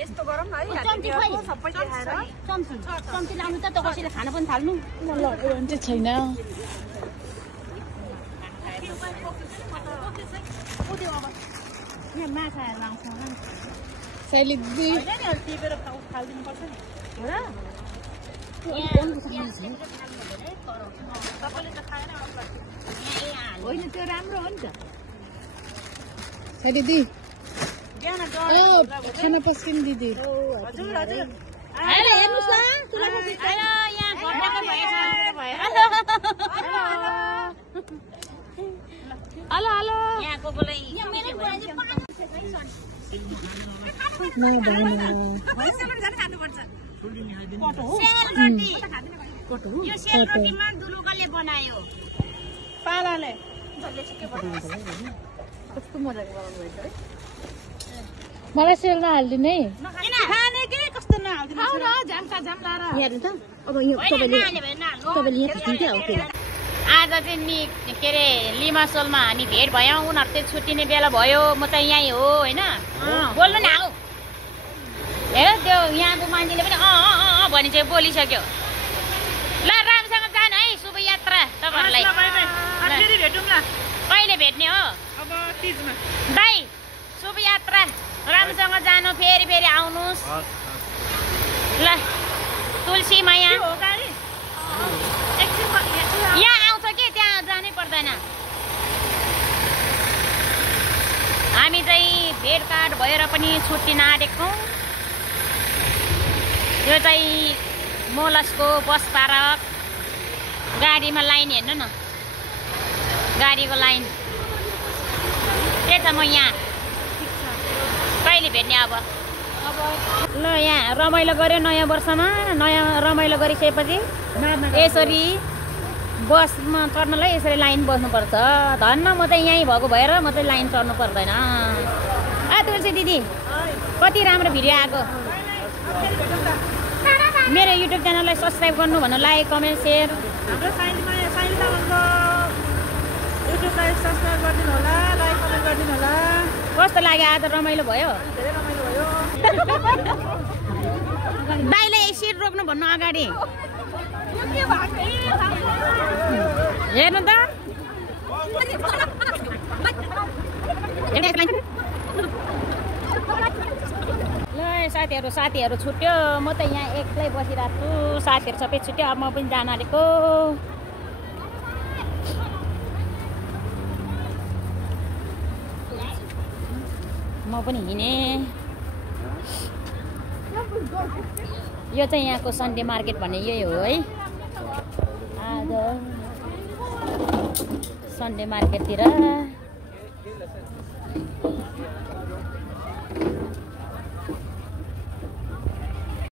यस्तो गरौँ न है सबै देखाएर चम्ची लाउनु त कसैले खान पनि थाल्नु छैन माछा लाउँछ शैली दिदी होइन त्यो राम्रो हो नि त दिदी खाना पस्किन दिदी हेर्नुहोस् हेलो हेलो यहाँको बोलाई यो सेलरोटीमा दुलुकले बनायो पालाले कस्तो मजाको बनाउनु भएछ है मलाई सेल नहाल्दिने खाने के कस्तो नहाल्दिनु खाऊ न झ्याम्का झ्याम लाएर हेर्नु त अब यो तपाईले यहाँ खिच्नु के हो आज चाहिँ नि के अरे लिमासोलमा हामी भेट भयौँ उनीहरू चाहिँ छुट्टिने बेला भयो म चाहिँ यहीँ हो होइन बोल्नु न आऊ हेर त्यो यहाँको मान्छेले पनि भनी चाहिँ बोलिसक्यो ल राम्रोसँग जानु है शुभ यात्रा तपाईँहरूलाई कहिले भेट्ने हो अब तीजमा दाइ शुभ यात्रा राम्रोसँग जानु फेरि फेरि आउनुहोस् ल तुलसी माया यहाँ आउँछ कि त्यहाँ जानै पर्दैन हामी चाहिँ भेटघाट भएर पनि छुट्टिन आँटेको छौँ यो चाहिँ मोलसको बस पार्क गाडीमा लाइन हेर्नु न गाडीको लाइन त्यही त म यहाँ कहिले भेट्ने अब ल यहाँ रमाइलो गऱ्यो नयाँ वर्षमा नयाँ रमाइलो गरिसकेपछि यसरी बसमा चढ्नलाई यसरी लाइन बस्नुपर्छ धन्न म चाहिँ यहीँ भएको भएर म चाहिँ लाइन चढ्नु पर्दैन तुलसी दिदी कति राम्रो भिडियो आएको मेरो युट्युब च्यानललाई सब्सक्राइब गर्नु भन्नु लाइक कमेन्ट सेयर हाम्रो साइलीमा साइली तामाङको युट्युबलाई सब्सक्राइब गरिदिनु होला लाइक कमेन्ट गरिदिनु होला कस्तो लाग्यो आज रमाइलो भयो धेरै रमाइलो भयो दाइलाई सिट रोक्नु भन्नु अगाडि हेर्नु त ल साथीहरू छुट्यो म त यहाँ एक्लै बसिरहेको छु साथीहरू सबै छुट्यो अब म पनि जान आँटेको म पनि हिँडेँ यो चाहिँ यहाँको सन्डे मार्केट भन्ने यही हो है आज सन्डे मार्केटतिर